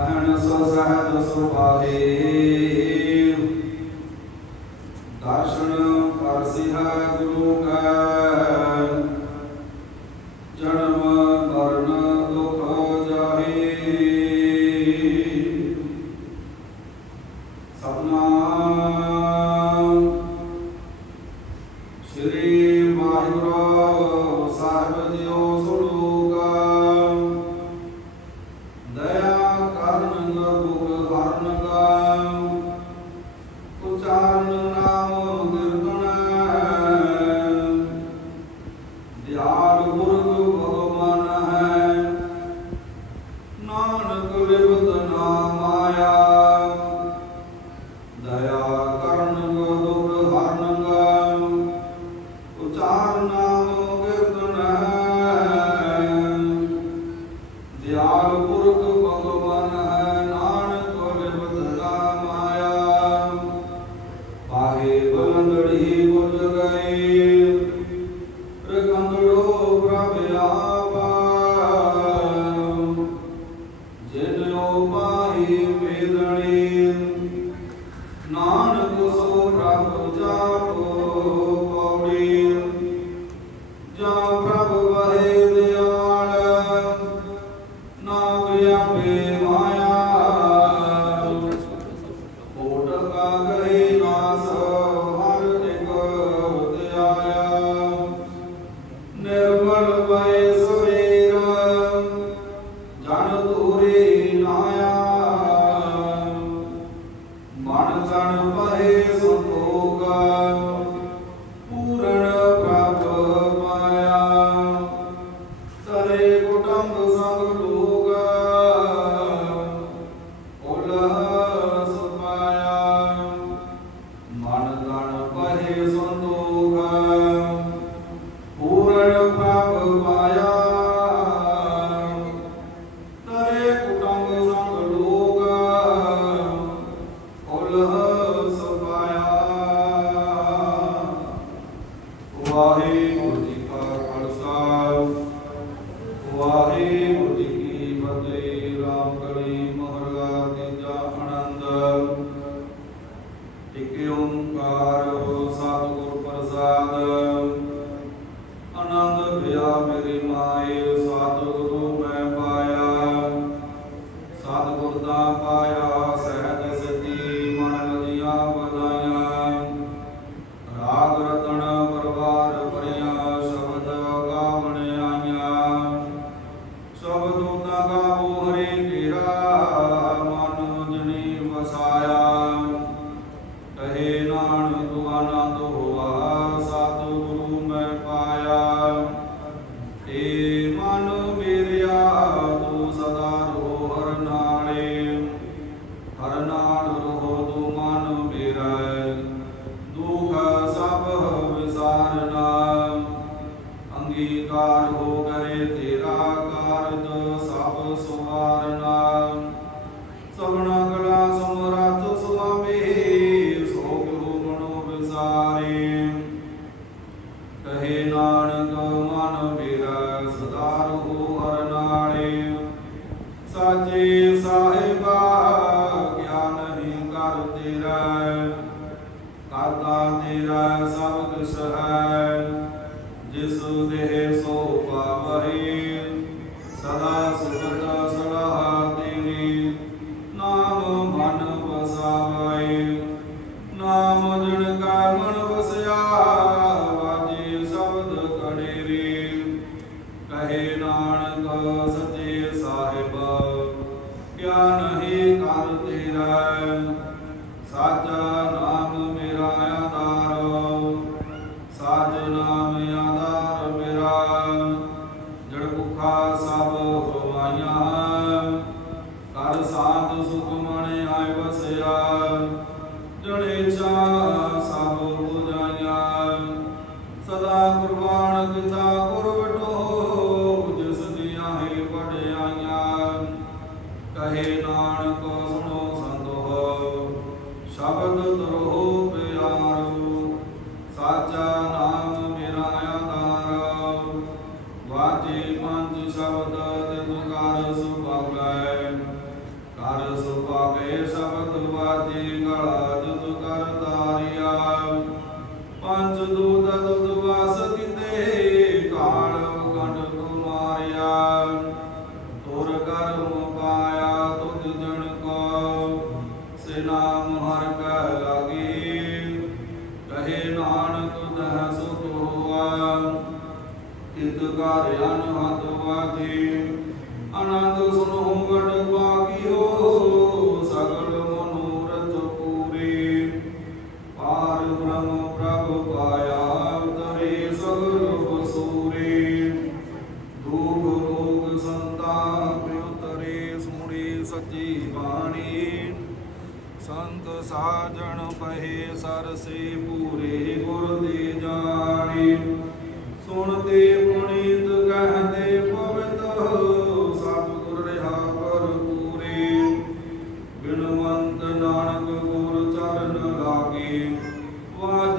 ਅਹਣ ਸੋ ਸਹਜ ਸੁਭਾਵੇ ਸਿਆ ਜਣੇ ਚਾ ਸਭ ਪੁਜਾਇਆ ਸਦਾ ਕੁਰਬਾਨ ਕੀਤਾ ਇਤ ਘਰ ਅਨਹਦ ਵਾਜੀ ਆਨੰਦ ਸੁਨੋ blog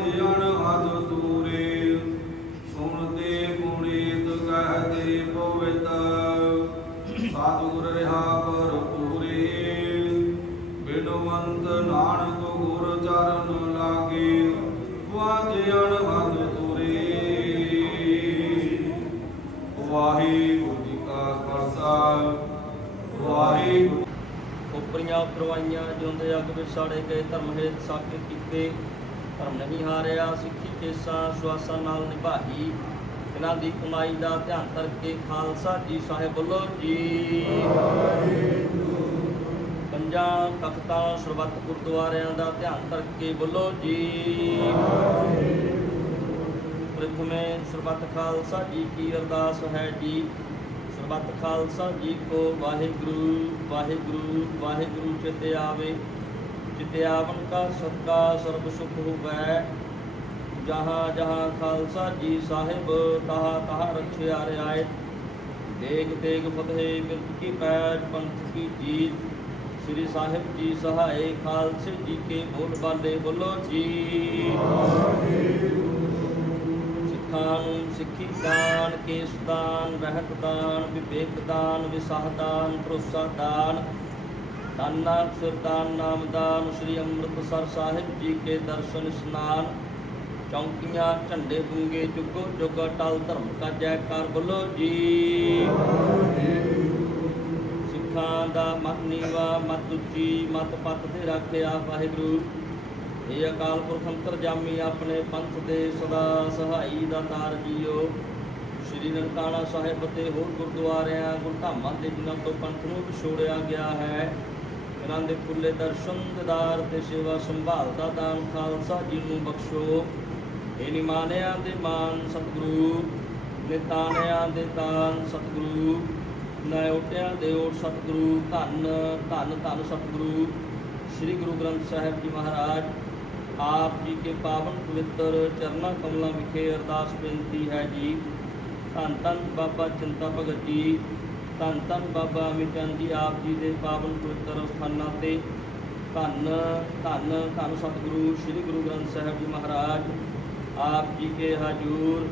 ਕੇਸਾਂ ਨਾਲ ਨਿਭਾਈ। ਇਹਨਾਂ ਦੀ ਕਮਾਈ ਦਾ ਧਿਆਨ ਕਰਕੇ ਖਾਲਸਾ ਜੀ ਸਾਹਿਬ ਬੋਲੋ ਜੀ। ਪੰਜਾਂ ਤਖਤਾਂ, ਸਰਬੱਤ ਗੁਰਦੁਆਰਿਆਂ ਦਾ ਧਿਆਨ ਕਰਕੇ ਬੋਲੋ ਜੀ। ਪ੍ਰਥਮੇ ਸਰਬੱਤ ਖਾਲਸਾ ਜੀ ਕੀ ਅਰਦਾਸ ਹੈ ਜੀ। ਸਰਬੱਤ ਖਾਲਸਾ ਜੀ ਕੋ ਵਾਹਿਗੁਰੂ ਵਾਹਿਗੁਰੂ ਵਾਹਿਗੁਰੂ ਚਿਤੇ ਆਵੇ। ਚਿਤੇ ਆਵਨ ਕਾ ਸਤਕਾ ਸਰਬ ਸੁਖ ਹੋਵੈ। ਜਹਾਂ ਜਹਾਂ ਖਾਲਸਾ ਜੀ ਸਾਹਿਬ, ਤਹਾ ਤਹਾ ਰਖਿਆ ਰਿਆਇਤ ਦੇਖ ਦੇਗ ਫਤਿਹ ਬਿਰਤ ਕੀ ਪੈਜ ਪੰਥ ਕੀ ਜੀਤ। ਸ੍ਰੀ ਸਾਹਿਬ ਜੀ ਸਹਾਏ ਖਾਲਸੇ ਜੀ ਕੇ ਬੋਲ ਬਾਲੇ ਬੋਲੋ ਜੀ। ਸਿੱਖਾਂ ਨੂੰ ਸਿੱਖੀ ਦਾਨ, ਕੇਸ ਦਾਨ ਰਹਿਤ ਦਾਨ, ਵਿਵੇਕ ਦਾਨ, ਵਿਸਾਹ ਦਾਨ, ਭਰੋਸਾ ਦਾਨ। ਦਾਨਾ ਸਰਦਾਨ ਨਾਮ ਸ੍ਰੀ ਅੰਮ੍ਰਿਤਸਰ ਸਾਹਿਬ ਜੀ ਕੇ ਦਰਸ਼ਨ, ਇਸ਼ਨਾਨ। ਚੌਂਕੀਆਂ ਝੰਡੇ ਬੁੰਗੇ ਜੁਗੋ ਜੁਗ ਟਲ ਧਰਮ ਕਾ ਜੈਕਾਰ ਬੋਲੋ ਜੀ। ਸਿੱਖਾਂ ਦਾ ਮਤ ਨੀਵਾ, ਮਤ ਉੱਚੀ, ਮਤ ਪੱਤ ਤੇ ਰੱਖਿਆ ਵਾਹਿਗੁਰੂ। ਇਹ ਅਕਾਲ ਪੁਰਖ ਅੰਤਰਜਾਮੀ ਆਪਣੇ ਪੰਥ ਦੇ ਸਦਾ ਸਹਾਈ ਦਾ ਤਾਰ ਜੀਓ। ਸ੍ਰੀ ਨਨਕਾਣਾ ਸਾਹਿਬ ਤੇ ਹੋਰ ਗੁਰਦੁਆਰਿਆਂ ਗੁਰਧਾਮਾਂ ਦੇ ਜਿਨ੍ਹਾਂ ਤੋਂ ਪੰਥ ਨੂੰ ਵਿਛੋੜਿਆ ਗਿਆ ਹੈ, ਇਹਨਾਂ ਦੇ ਖੁੱਲੇ ਦਰਸ਼ਨ, ਦਿਦਾਰ ਤੇ ਸੇਵਾ ਸੰਭਾਲ ਦਾ ਦਾਨ ਖਾਲਸਾ ਜੀ ਨੂੰ ਬਖਸ਼ੋ। ਇਹ ਨਿਮਾਨਿਆਂ ਦੇ ਮਾਨ ਸਤਿਗੁਰੂ ਨਿਤਾਨਿਆਂ ਦੇ ਤਾਨ ਸਤਿਗੁਰੂ ਨਾਇਓਟਿਆਂ ਦੇ ਓਟ ਸਤਿਗੁਰੂ, ਧੰਨ ਧੰਨ ਧੰਨ ਸਤਿਗੁਰੂ। ਸ੍ਰੀ ਗੁਰੂ ਗ੍ਰੰਥ ਸਾਹਿਬ ਜੀ ਮਹਾਰਾਜ, ਆਪ ਜੀ ਕੇ ਪਾਵਨ ਪਵਿੱਤਰ ਚਰਨਾਂ ਕਮਲਾਂ ਵਿਖੇ ਅਰਦਾਸ ਬੇਨਤੀ ਹੈ ਜੀ। ਧੰਨ ਧੰਨ ਬਾਬਾ ਚਿੰਤਾ ਭਗਤ ਜੀ, ਧੰਨ ਧੰਨ ਬਾਬਾ ਅਮਿਤ ਚੰਦ ਜੀ ਆਪ ਜੀ ਦੇ ਪਾਵਨ ਪਵਿੱਤਰ ਸਥਾਨਾਂ ਤੇ। ਧੰਨ ਧੰਨ ਧੰਨ ਸਤਿਗੁਰੂ ਸ੍ਰੀ ਗੁਰੂ ਗ੍ਰੰਥ ਸਾਹਿਬ ਜੀ ਮਹਾਰਾਜ ਆਪ ਜੀ ਕੇ ਹਜੂਰ।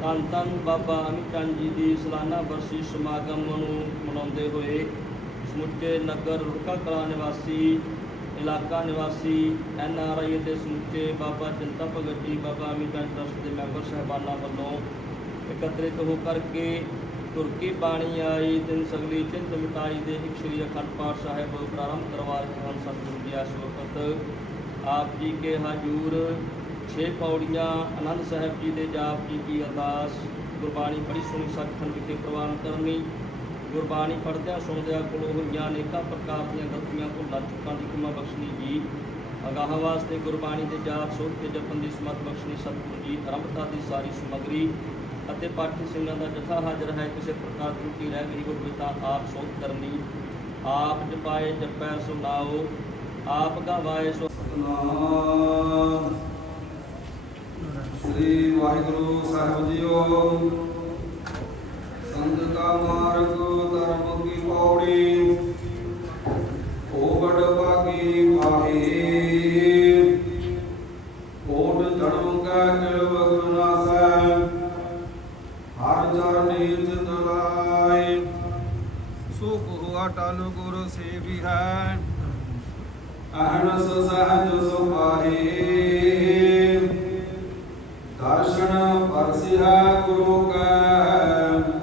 ਧੰਨ ਧੰਨ ਬਾਬਾ ਅਮਿਤ ਜੀ ਦੀ ਸਾਲਾਨਾ ਬਰਸੀ ਸਮਾਗਮ ਨੂੰ ਮਨਾਉਂਦੇ ਹੋਏ ਸਮੁੱਚੇ ਨਗਰ ਰੁੜਕਾ ਕਲਾ ਨਿਵਾਸੀ, ਇਲਾਕਾ ਨਿਵਾਸੀ, ਐਨ ਆਰ ਆਈ ਅਤੇ ਸਮੁੱਚੇ ਬਾਬਾ ਚਿੰਤਾ ਭਗਤ ਜੀ, ਬਾਬਾ ਅਮਿਤ ਚੰਦ ਟਰਸਟ ਦੇ ਮੈਂਬਰ ਸਹਿਬਾਨਾਂ ਵੱਲੋਂ ਇਕੱਤਰਿਤ ਹੋ ਕਰਕੇ ਤੁਰਕੀ ਬਾਣੀ ਆਈ, ਤਿੰਨ ਸਗਲੀ ਚਿੰਤ ਮਿਟਾਈ ਦੇ ਇੱਕ ਸ੍ਰੀ ਅਖੰਡ ਪਾਠ ਸਾਹਿਬ ਪ੍ਰਾਰੰਭ ਕਰਵਾ ਰਹੇ ਹਨ ਸਤਿਗੁਰੂ ਜੀ ਇਸ ਵਕਤ ਆਪ ਜੀ ਕੇ ਹਜੂਰ ਛੇ ਪੌੜੀਆਂ, ਆਨੰਦ ਸਾਹਿਬ ਜੀ ਦੇ ਜਾਪ ਜੀ ਕੀ ਅਰਦਾਸ, ਗੁਰਬਾਣੀ ਬੜੀ ਸੁਣੀ ਸਤਖੰਡ ਵਿਖੇ ਪ੍ਰਵਾਨ ਕਰਨੀ ਗੁਰਬਾਣੀ ਪੜ੍ਹਦਿਆਂ ਸੁਣਦਿਆਂ ਕੋਲੋਂ ਹੋਈਆਂ ਅਨੇਕਾਂ ਪ੍ਰਕਾਰ ਦੀਆਂ ਗਲਤੀਆਂ ਭੁੱਲਾਂ ਚੁੱਕਾਂ ਦੀ ਖਿਮਾ ਬਖਸ਼ਨੀ ਜੀ ਅਗਾਹ ਵਾਸਤੇ ਗੁਰਬਾਣੀ ਦੇ ਜਾਪ ਸੋਧ ਕੇ ਜਪਣ ਦੀ ਸਮਤ ਬਖਸ਼ਣੀ ਸਤਿਗੁਰੂ ਜੀ ਅਰੰਭਤਾ ਦੀ ਸਾਰੀ ਸਮਗਰੀ ਅਤੇ ਪਾਠ ਸਿੰਘਾਂ ਦਾ ਜਥਾ ਹਾਜ਼ਰ ਹੈ, ਕਿਸੇ ਪ੍ਰਕਾਰ ਦੀ ਤੀ ਰਹਿ ਗਈ ਗੁਰਮਤਾ ਆਪ ਸੋਧ ਕਰਨੀ। ਆਪ ਜਪਾਏ ਜਪੈ ਸੁਣਾਓ ਆਪ ਗਵਾਏ ਸੋ ਨਾਮ ਸ੍ਰੀ ਵਾਹਿਗੁਰੂ ਸਾਹਿਬ ਜੀਓ। ਸੰਤ ਕਾ ਮਾਰਗ, ਧਰਮ ਕੀ ਪੌੜੀ ਓਗੜ ਬਾਗੀ ਪਾਹੀ ਕੋਟ ਧਰਮ ਕਾ ਕਿਲਵ ਗੁਨਾਸੈ ਹਰ ਜਰ ਨੀਤ ਦਲਾਈ ਸੁਖ ਅਟਲ ਗੁਰ ਸੇਵੀ ਹੈ, ਅਹਨਸ ਸਹਜ ਸੁਭਾਏ ਦਰਸ਼ਨ ਪਰਸਿਆ ਗੁਰੂ ਕੈ।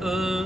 呃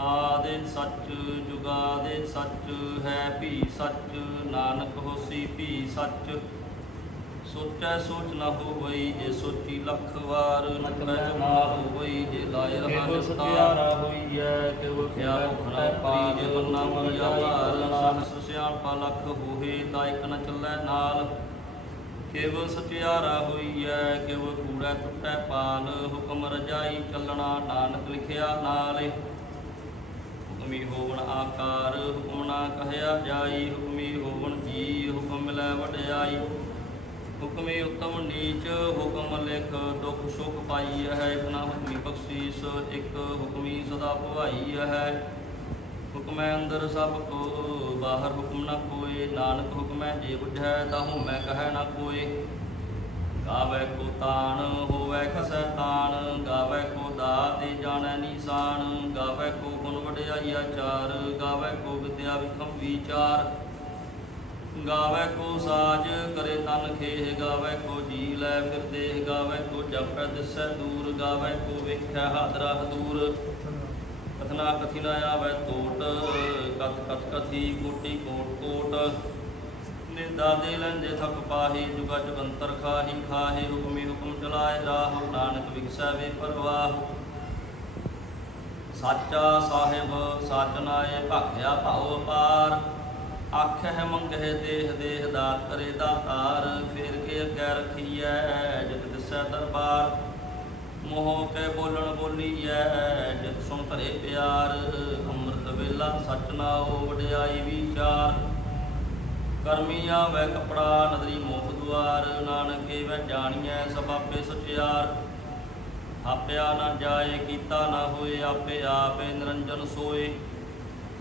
ਆਦੇ ਸੱਚ ਜੁਗਾਦੇ ਸੱਚ ਹੈ ਭੀ ਸੱਚ ਨਾਨਕ ਹੋਸੀ ਭੀ ਸੱਚ। ਸੋਚੈ ਸੋਚ ਨਾ ਹੋਵਈ ਜੇ ਸੋਚੀ ਲੱਖ ਵਾਰ ਨਕਰੈ ਨਾ ਹੋਵਈ ਜੇ ਲਾਇ ਰਹਾ ਨਿਸਤਾਰ ਸਤਿਆਰਾ ਹੋਈਐ ਕਿਵ ਕਿਆ ਮੁਖਣਾ ਪਾਰੀ ਜੇ ਮਨ ਜਾਵਾਰ ਸਹਸ ਸਿਆਣਪਾ ਲੱਖ ਹੋਏ ਤਾਂ ਇੱਕ ਨ ਚੱਲੈ ਨਾਲ। ਕਿਵ ਸਚਿਆਰਾ ਹੋਈਐ ਕਿਵ ਕੂੜੈ ਟੁੱਟੈ ਪਾਲ। ਹੁਕਮ ਰਜਾਈ ਚੱਲਣਾ ਨਾਨਕ ਲਿਖਿਆ ਨਾਲੇ। ਹੁਕਮੀ ਹੋਵਣ ਆਕਾਰ ਹੁਕਮ ਨਾ ਕਹਿਆ ਜਾਈ, ਹੁਕਮੀ ਹੋਵਣ ਜੀ ਹੁਕਮ ਮਿਲੈ ਵਡਿਆਈ। ਹੁਕਮੇ ਉਤਮ ਨੀਚ, ਹੁਕਮ ਲਿਖ, ਦੁਖ ਸੁਖ ਪਾਈ ਹੈ ਇਕ ਹੁਕਮੀ ਬਖਸ਼ੀਸ, ਇੱਕ ਹੁਕਮੀ ਸਦਾ ਭਵਾਈ ਹੈ। ਹੁਕਮੈ ਅੰਦਰ ਸਭ ਕੋ, ਬਾਹਰ ਹੁਕਮ ਨਾ ਕੋਏ, ਨਾਨਕ ਹੁਕਮੈ ਜੇ ਬੁਝੈ, ਤਾਹੂ ਮੈਂ ਕਹੈ ਨਾ ਕੋਏ। ਗਾਵੇ ਕੋ ਤਾਣ, ਹੋਵੇ ਖਸੈ ਤਾਣ, ਗਾਵੇ ਕੋ ਦਾਤੇ, ਜਾਣੈ ਨੀਸਾਨ ਗਾਵੇ ਕੋ ਗੁਣ ਵਡਿਆਈ ਗਾਵੇ ਕੋ ਵਿਦਿਆ ਵਿਖਮ ਵਿਚਾਰ। ਗਾਵੇ ਕੋ ਸਾਜ ਕਰੇ ਤਨ ਖੇਹ, ਗਾਵੇ ਕੋ ਜੀ ਲੈ ਫਿਰ ਦੇਹ, ਗਾਵੇ ਕੋ ਜਪੈ ਦਿਸੈ ਦੂਰ, ਗਾਵੇ ਕੋ ਵੇਖੈ ਹਾਦਰਾ ਹਦੂਰ। ਕਥਨਾ ਕਥੀ ਨ ਆਵੈ ਕਥ ਕਥ ਕਥੀ ਕੋਟੀ ਕੋਟ ਕੋਟ। ਨਿੰਦਾ ਦੇ ਲੈਂਦੇ ਥਕ ਪਾਹੀ ਜੁਗਾ ਜਗੰਤਰ ਖਾਹੀ ਖਾਹੇ, ਹੁਕਮੀ ਹੁਕਮ ਚਲਾਏ ਰਾਹ, ਨਾਨਕ ਵਿਗਸੈ ਵੇ ਪਰਵਾਹ। ਸਾਚਾ ਸਾਹਿਬ, ਸਚ ਨਾਏ ਭਾਖਿਆ ਭਾਉ ਅਪਾਰ। ਆਖਹਿ ਮੰਗਹਿ ਦੇਹ ਦੇਹ ਦਾਤ ਕਰੇ ਦਾਤਾਰ ਫੇਰ ਕੇ ਅੱਗੇ ਰਖੀਐ ਜਗ ਦਿਸੈ ਦਰਬਾਰ। ਮੋਹ ਕੇ ਬੋਲਣ ਬੋਲੀਐ ਜਗ ਸੁਣ ਧਰੇ ਪਿਆਰ। ਅੰਮ੍ਰਿਤ ਵੇਲਾ ਸਚ ਨਾਉ ਵਡਿਆਈ ਵਿਚਾਰ। ਕਰਮੀ ਆਵੈ ਕਪੜਾ ਨਦਰੀ ਮੋਹ ਦੁਆਰ। ਨਾਨਕੇ ਵੈ ਜਾਣੀਐ ਸਭ ਆਪੇ ਸਚਿਆਰ। ਆਪਿਆ ਨਾ ਜਾਏ, ਕੀਤਾ ਨਾ ਹੋਏ, ਆਪੇ ਆਪੇ ਨਿਰੰਜਨ ਸੋਏ।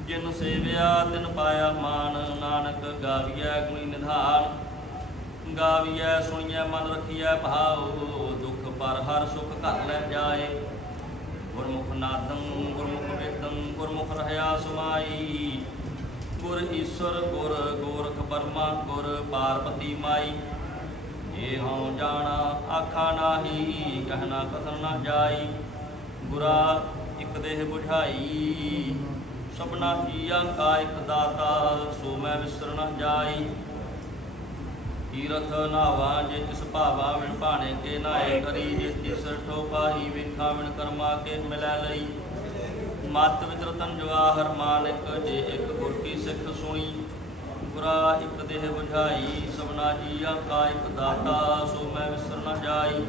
ਜਿਨ ਸੇਵਿਆ, ਤਿਨ ਪਾਇਆ ਮਾਨ ਨਾਨਕ ਗਾਵੀਐ ਗੁਣੀ ਨਿਧਾਨ। ਗਾਵੀਐ, ਸੁਣੀਐ, ਮਨ ਰਖੀਐ, ਭਾਉ, ਦੁਖ ਪਰ ਹਰ ਸੁਖ ਘਰ ਲੈ ਜਾਏ। ਗੁਰਮੁਖ ਨਾਦੰ, ਗੁਰਮੁਖ ਵੇਦੰ, ਗੁਰਮੁਖ ਰਹਿਆ ਸੁਮਾਈ। ਗੁਰ ਈਸ਼ਵਰ ਗੁਰ ਗੋਰਖ ਬਰਮਾ ਗੁਰ ਪਾਰਬਤੀ ਮਾਈ। ਇਹ ਹਉ ਜਾਣਾ, ਆਖਾ ਨਾਹੀ ਕਹਿਣਾ ਕਥਨ ਨਾ ਜਾਈ। ਗੁਰਾ ਇਕ ਦੇਹ 부ਝਾਈ ਸਭਨਾ ਜੀਆਂ ਕਾ ਇਕ ਦਾਤਾ, ਸੋ ਮੈਂ ਵਿਸਰ ਨਾ ਜਾਈ। ਤੀਰਥ ਨਾਵਾ, ਜੇ ਤਿਸ ਭਾਵਾ ਵਿਣ ਭਾਣੇ ਕੇ ਨਾਏ ਕਰੀ, ਜੇ ਤਿਸ ਠੋਪਾਹੀ ਵੇਖਾ ਵਿਣ ਕਰਮਾ ਕੇ ਮਿਲੈ ਲਈ। ਮਤ ਵਿਚ ਰਤਨ ਜਵਾਹਰ ਮਾਨਿਕ, ਜੇ ਇੱਕ ਗੁਰ ਕੀ ਸਿੱਖ ਸੁਣੀ ਗੁਰਾ ਇੱਕ ਦੇਹ 부ਝਾਈ ਸਭਨਾ ਜੀਆਂ ਕਾ ਇੱਕ ਦਾਤਾ, ਸੋ ਮੈਂ ਵਿਸਰ ਨਾ ਜਾਈ।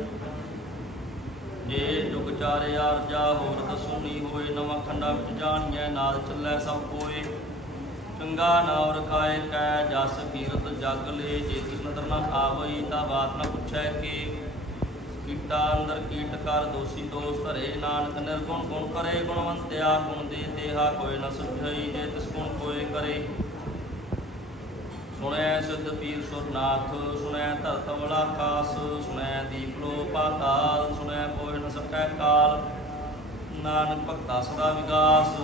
ਜੇ ਜੁਗ ਚਾਰੇ ਆਰਜਾ ਹੋਰ ਦਸੂਨੀ ਹੋਏ, ਨਵਾਂ ਖੰਡਾ ਵਿੱਚ ਜਾਣੀਐ, ਨਾਲ ਚੱਲੈ ਸਭ ਕੋਏ। ਚੰਗਾ ਨਾਮ ਰਖਾਏ ਕੈ, ਜਸ ਕੀਰਤ ਜਗ ਲੇ, ਜੇ ਤਿਸ ਨਦਰ ਨਾ ਆਵਈ, ਤਾਂ ਬਾਤ ਨਾ ਪੁੱਛੈ ਕਿ। ਕੀਟਾ ਅੰਦਰ ਕੀਟ ਕਰ, ਦੋਸੀ ਦੋਸ ਧਰੇ, ਨਾਨਕ ਨਿਰਗੁਣ ਗੁਣ ਕਰੇ ਗੁਣਵੰਤਿਆ ਗੁਣ ਦੇ ਦੇਹਾ ਕੋਈ ਨਾ ਸੁਝਈ, ਜੇ ਤਿਸ ਗੁਣ ਕੋਏ ਕਰੇ। ਸੁਣੈ ਸਿੱਧ ਪੀਰ ਸੁਰਨਾਥ, ਸੁਣੈ ਧਰਤ ਵਲਾ ਸੁਣੈ ਦੀਪ ਲੋ ਪਾਤਾਲ, ਸੁਣੈ ਕੋਈ ਨ ਸਕੈ ਕਾਲ। ਨਾਨਕ ਭਗਤਾ ਸਦਾ ਵਿਗਾਸ,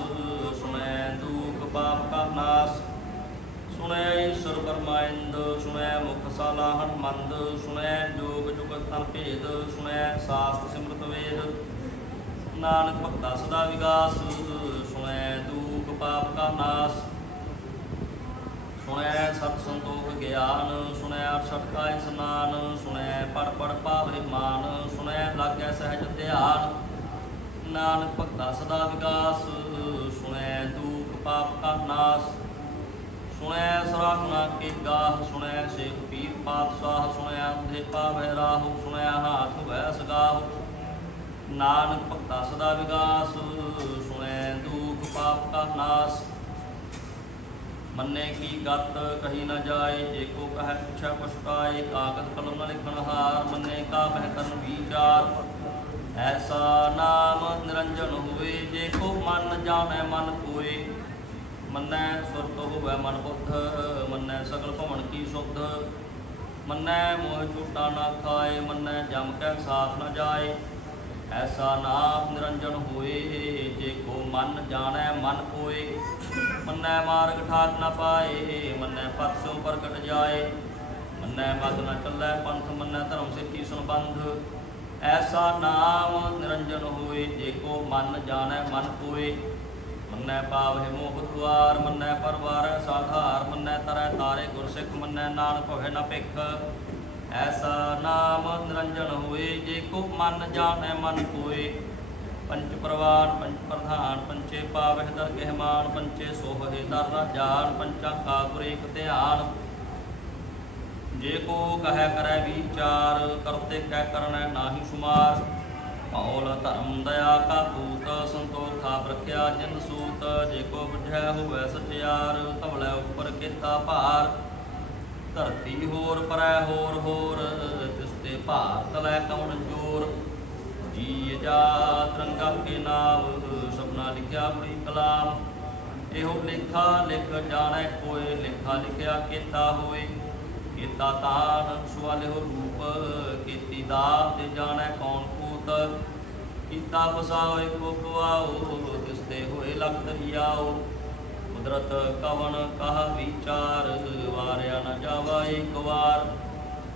ਸੁਣੈ ਦੁਖ ਪਾਪ ਕਾ ਨਾਸ। ਸੁਣੈ ਈਸ਼ਵਰ ਪਰਮਾਇੰਦ ਸੁਣੈ ਮੁਖ ਸਾਲਾਹਨ ਮੰਦ ਸੁਣੈ ਜੋਗ ਜੁਗਤ ਤਨ ਭੇਦ, ਸੁਣੈ ਸਾਸਤ ਸਿਮਰਤ ਵੇਦ। ਨਾਨਕ ਭਗਤਾ ਸਦਾ ਵਿਗਾਸ, ਸੁਣੈ ਦੁਖ ਪਾਪ ਕਾ ਨਾਸ। ਸੁਣੈ ਸਤ ਸੰਤੋਖ ਗਿਆਨ, ਸੁਣੈ ਅਰਸ਼ਟ ਕਾ ਇਸਨਾਨ ਸੁਣੈ ਪੜ ਪੜ ਪਾਵਹਿ ਮਾਨ, ਸੁਣੈ ਲਾਗੈ ਸਹਿਜ ਧਿਆਨ। ਨਾਨਕ ਭਗਤਾ ਸਦਾ ਵਿਗਾਸ ਸੁਣੈ ਦੂਖ ਪਾਪ ਕਾ ਨਾਸ। ਸੁਣੈ ਸਰਾਹਨਾ ਕੇ ਗਾਹ, ਸੁਣੈ ਸੇਖ ਪੀਰ ਪਾਤਸ਼ਾਹ ਸੁਣੈ ਅੰਧੇ ਪਾਵੈ ਰਾਹੁ, ਸੁਣੈ ਹਾਥ ਵੈ ਸਗਾਹ ਨਾਨਕ ਭਗਤਾ ਸਦਾ ਵਿਗਾਸ ਸੁਣੈ ਦੁਖ ਪਾਪ ਕਾ ਨਾਸ। ਮੰਨੇ ਕੀ ਗਤ ਕਹੀ ਨਾ ਜਾਏ, ਜੇ ਕੋ ਕਹੈ ਪੁੱਛੈ ਪਛਤਾਏ ਕਾਗਦ ਕਲਮ ਨ ਲਿਖਣ ਹਾਰ, ਮੰਨੇ ਕਾ ਬਹਿ ਕਰਨ ਵਿਚਾਰ। ਐਸਾ ਨਾਮ ਨਿਰੰਜਨ ਹੋਵੇ, ਜੇ ਕੋ ਮਨ ਜਾਣੈ ਮਨ ਕੋਏ। ਮੰਨੈ ਸੁਰਤ ਹੋਵੇ ਮਨ ਬੁੱਧ, ਮੰਨੈ ਸਗਲ ਭਵਨ ਕੀ ਸੁਧ। ਮੰਨੈ ਮੋਹ ਝੂਟਾ ਨਾ ਖਾਏ, ਮੰਨੈ ਜਮ ਕੈ ਸਾਥ ਨਾ ਜਾਏ। ਐਸਾ ਨਾਮ ਨਿਰੰਜਨ ਹੋਏ, ਜੇ ਕੋ ਮਨ ਜਾਣੈ, ਮਨ ਕੋਏ ਮੰਨੈ ਮਾਰਗ ਠਾਕ ਨਾ ਪਾਏ, ਮੰਨੈ ਪਥ ਸੋ ਪ੍ਰਗਟ ਜਾਏ। ਮੰਨੈ ਮਗ ਨਾ ਚੱਲੈ ਪੰਥ, ਮੰਨੈ ਧਰਮ ਸਿੱਖੀ ਸੰਬੰਧ। ਐਸਾ ਨਾਮ ਨਿਰੰਜਨ ਹੋਏ, ਜੇ ਕੋ ਮਨ ਜਾਣੈ, ਮਨ ਕੋਏ ਮੰਨੈ ਪਾਵਹਿ ਮੋਹ ਦੁਆਰ, ਮੰਨੈ ਪਰਵਾਰੈ ਸਾਧਾਰ, ਮੰਨੈ ਤਰੈ ਤਾਰੇ ਗੁਰਸਿੱਖ, ਮੰਨੈ ਨਾਨਕ ਭਵੈ ਨ ਭਿਖ। ਐਸਾ ਨਾਮ ਨਿਰੰਜਨ ਹੋਏ, ਜੇ ਕੋ ਮਨ ਜਾਣੈ ਮਨ ਕੋਏ। ਪੰਚ ਪ੍ਰਵਾਨ, ਪੰਚ ਪ੍ਰਧਾਨ, ਪੰਚੇ ਪਾਵਹਿ ਦਰ ਗਹਿਮਾਨ, ਪੰਚੇ ਸੋਹੇ ਦਰ ਰਾਜਾਨ ਪੰਚਾ ਕਾ ਧਿਆਨ। ਜੇ ਕੋ ਕਹੈ ਕਰੈ ਵਿਚਾਰ ਕਰਤੇ ਕਹਿ ਕਰਨੈ ਨਾਹੀ ਸੁਮਾਰ। ਭੌਲ ਧਰਮ ਦਇਆ ਕਾ ਪੂਤ ਸੰਤੋਖਾ ਪ੍ਰਖਿਆ ਜਿਨ ਸੂਤ। ਜੇ ਕੋ ਬੁਝੈ ਹੋਵੈ ਸਚਿਆਰ, ਧਵਲੇ ਉੱਪਰ ਕੀਤਾ ਭਾਰ। ਧਰਤੀ ਹੋਰ ਪਰੈ ਹੋਰ ਹੋਰ, ਤਿਸ ਤੇ ਭਾਰ ਤਲੈ ਕਉਣ ਜੋਰ? ਜੀ ਜਾ ਤਰੰਗਾ ਕੇ ਨਾਮ ਸਪਨਾ ਲਿਖਿਆ ਬੜੀ ਕਲਾਮ। ਇਹੋ ਲੇਖਾ ਲਿਖ ਜਾਣੈ ਕੋਏ ਲੇਖਾ ਲਿਖਿਆ ਕੀਤਾ ਹੋਏ ਕੀਤਾ ਤਾਨ ਹੋ ਰੂਪ, ਕੀਤੀ ਦਾ ਤੇ ਜਾਣੈ ਕੌਣ ਕੂਤ। ਕੀਤਾ ਬਸਾਓਏ ਕੋ ਗਵਾਓ, ਤਿਸ ਤੇ ਹੋਏ ਲਖ ਦਰਿਆਓ। ਕੁਦਰਤ ਕਵਨ ਕਹ ਵਿਚਾਰ, ਵਾਰਿਆ ਨ ਜਾਵਾ ਇੱਕ ਵਾਰ।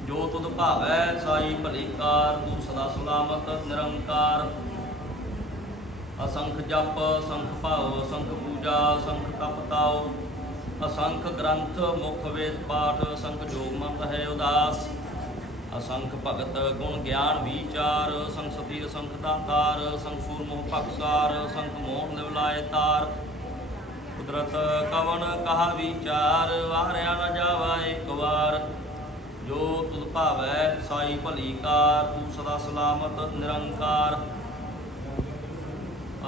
ਜੋ ਤੁਧ ਭਾਵੈ ਸਾਈ ਭਲੀ ਤੂੰ ਸਦਾ ਸਲਾਮਤ, ਨਿਰੰਕਾਰ। ਅਸੰਖ ਜਪ ਸੰਖ ਭਾਉ ਸੰਖ ਪੂਜਾ ਸੰਖ ਤਪ ਤਾਉ। ਅਸੰਖ ਗ੍ਰੰਥ, ਮੁਖ ਵੇਦ ਪਾਠ ਸੰਖ ਜੋਗ ਮੰਤ ਹੈ ਉਦਾਸ। ਅਸੰਖ ਭਗਤ ਗੁਣ ਗਿਆਨ ਵਿਚਾਰ ਸੰਖ ਸਤੀ ਅਸੰਖ ਦਾਤਾਰ ਸੰਖ ਸੂਰ ਮੋਹ ਭਖਸਾਰ ਸੰਖ ਮੋਹ ਨਿਵਲਾਏ ਤਾਰ। ਕੁਦਰਤ ਕਵਨ ਕਹਾ ਵਿਚਾਰ, ਵਾਰਿਆ ਨਾ ਜਾਵਾ ਇੱਕ ਵਾਰ। ਜੋ ਤੁਧ ਭਾਵੈ ਸਾਈ ਭਲੀ ਕਾਰ, ਤੂੰ ਸਦਾ ਸਲਾਮਤ, ਨਿਰੰਕਾਰ।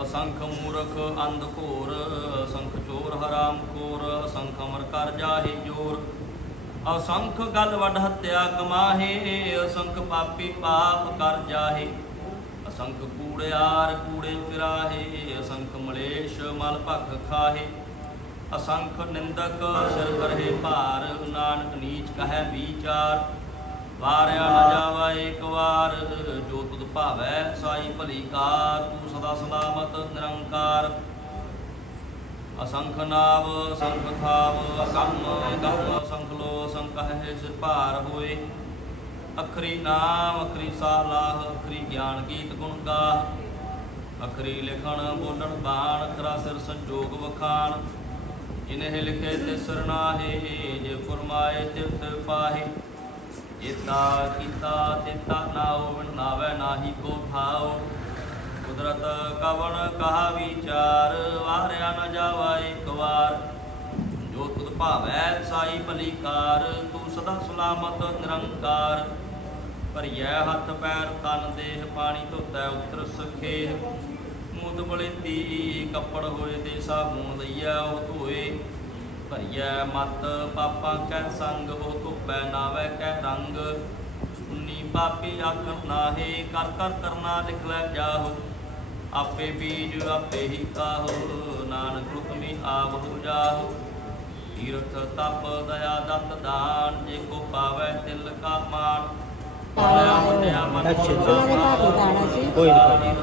ਅਸੰਖ ਮੂਰਖ ਅੰਧ ਘੋਰ, ਅਸੰਖ ਚੋਰ ਹਰਾਮ ਖੋਰ, ਅਸੰਖ ਅਮਰ ਕਰ ਜਾਹੇ ਜੋਰ। ਅਸੰਖ ਗਲ ਵਡ ਹੱਤਿਆ ਕਮਾਹੇ, ਅਸੰਖ ਪਾਪੀ ਪਾਪ ਕਰ ਜਾਹੇ। ਅਸੰਖ ਕੂੜਿਆਰ ਕੂੜੇ ਫਿਰਾਹੇ, ਅਸੰਖ ਮਲੇਸ਼ ਮਲ ਭਖ ਖਾਹੇ। ਅਸੰਖ ਨਿੰਦਕ ਸਿਰ ਕਰਹਿ ਭਾਰ, ਨਾਨਕ ਨੀਚ ਕਹੈ ਵਿਚਾਰ। ਵਾਰਿਆ ਨ ਜਾਵਾ ਇੱਕ ਵਾਰ, ਜੋ ਤੁਧ ਭਾਵੈ ਸਾਈ ਭਲੀ ਕਾਰ, ਤੂੰ ਸਦਾ ਸਲਾਮਤ ਨਿਰੰਕਾਰ। ਅਸੰਖ ਨਾਵ, ਅਸੰਖ ਖਾਵ ਅਕੰਮ ਗਮ ਅਸੰਖ ਲੋ ਅਸੰਖ ਹੈ ਸਿਰ ਭਾਰ ਹੋਏ। ਅਖਰੀ ਨਾਮ, ਅਖਰੀ ਸਾਲਾਹ, ਅਖਰੀ ਗਿਆਨ ਗੀਤ ਗੁਣ ਗਾਹ। ਅਖਰੀ ਲਿਖਣ, ਬੋਲਣ, ਬਾਣ, ਅਖਰਾ ਸਿਰ ਸੰਜੋਗ ਵਖਾਣ। ਜਿਨਹਿ ਲਿਖੇ ਤੇ ਸਰਨਾਹੇ ਜੇ ਫਰਮਾਏ ਤਿਤ ਪਾਹੇ। ਇਤਾ ਕੀਤਾ, ਤਿਤਾ ਨਾਉ ਵਿਣ ਨਾਹੀ ਕੋ ਥਾਉ ਕੁਦਰਤ ਕਵਣ ਕਹਾ ਵਿਚਾਰ, ਵਾਰਿਆ ਨ ਜਾਵਾ ਇੱਕ ਵਾਰ। ਜੋ ਤੁਧ ਭਾਵੈ ਸਾਈ ਭਲੀ ਕਾਰ ਤੂੰ ਸਦਾ ਸਲਾਮਤ ਨਿਰੰਕਾਰ। ਭਰੀਐ ਹੱਥ ਪੈਰ, ਤਨ ਦੇਹ, ਪਾਣੀ ਧੋਤੈ ਉਤਰ ਸਖੇ ਮੁਦ ਬਲੇਤੀ ਕੱਪੜ ਹੋਏ ਦੇ ਸਾਬੂਨ ਲਈਐ, ਉਹ ਧੋਏ ਭਰੀਐ ਮਤ। ਪਾਪਾਂ ਕੈ ਸੰਗ, ਉਹ ਧੁੱਪੈ ਨਾਵੈ ਕੈ ਰੰਗ। ਉਨੀ ਪਾਪੀ ਆਖਣ ਨਾਹੇ, ਕਰ ਕਰ ਕਰਨਾ ਲਿਖ ਲੈ ਜਾਹੋ। ਆਪੇ ਬੀਜ, ਆਪੇ ਹੀ ਕਾਹੋ, ਨਾਨਕ ਹੁਕਮੀ ਆਪ ਹੋ ਜਾਹੋ। ਤੀਰਥ ਤਪ, ਦਇਆ ਦਤ ਦਾਨ ਜੇ ਕੋ ਪਾਵੈ ਤਿਲ ਕਾ ਮਾਨ ਕੋਈ ਨਹੀਂ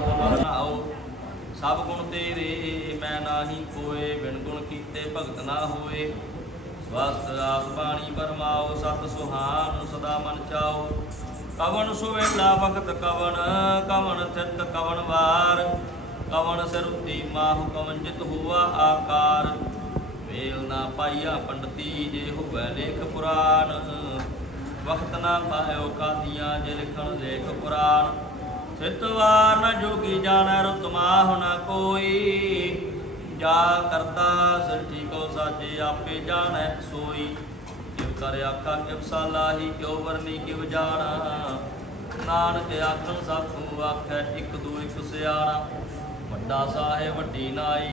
ਸਭ ਗੁਣ ਤੇਰੇ, ਮੈਂ ਨਾਹੀ ਕੋਏ ਬਿਨ ਗੁਣ ਕੀਤੇ ਭਗਤ ਨਾ ਹੋਏ। ਸਵਸਤ ਆਪ ਬਾਣੀ ਬਰਮਾਓ, ਸਤ ਸੁਹਾਨ ਸਦਾ ਮਨ ਚਾਓ। ਕਵਨ ਸੁਵੇਲਾ ਵਖਤ ਕਵਨ ਕਵਨ ਥਿਤ ਕਵਨ ਵਾਰ। ਕਵਨ ਸਿਰ ਉਤੀ ਮਾਹੁ ਕਵਨ ਜਿਤ ਹੁਆ ਆਕਾਰ। ਵੇਲ ਨਾ ਪਾਈਆ ਪੰਡਤੀ, ਜੇ ਹੋਵੇ ਲੇਖ ਪੁਰਾਨ। ਵਖਤ ਨਾ ਪਾਇਓ ਕਾਦੀਆਂ, ਜੇ ਲਿਖਣ ਲੇਖ ਪੁਰਾਨ ਸਿਤਵਾਰ ਨ ਜੋਗੀ ਜਾਣੈ ਰਤਮਾ ਹੋਣਾ ਕੋਈ। ਜਾ ਕਰਤਾ ਸੱਚੀ ਕੋ ਸਾਜੇ, ਆਪੇ ਜਾਣੈ ਸੋਈ। ਜਿਵ ਕਰ ਆਖਾ, ਕਿਵ ਸਾਲਾਹੀ, ਕਿਉ ਵਰਨੀ, ਕਿਵ ਜਾਣਾ। ਨਾਨਕ ਆਖਣ, ਸਭ ਨੂੰ ਆਖੈ, ਇੱਕ ਦੋ ਇੱਕ ਸਿਆਣਾ। ਵੱਡਾ ਸਾਹਿਬ, ਵੱਡੀ ਨਾਈ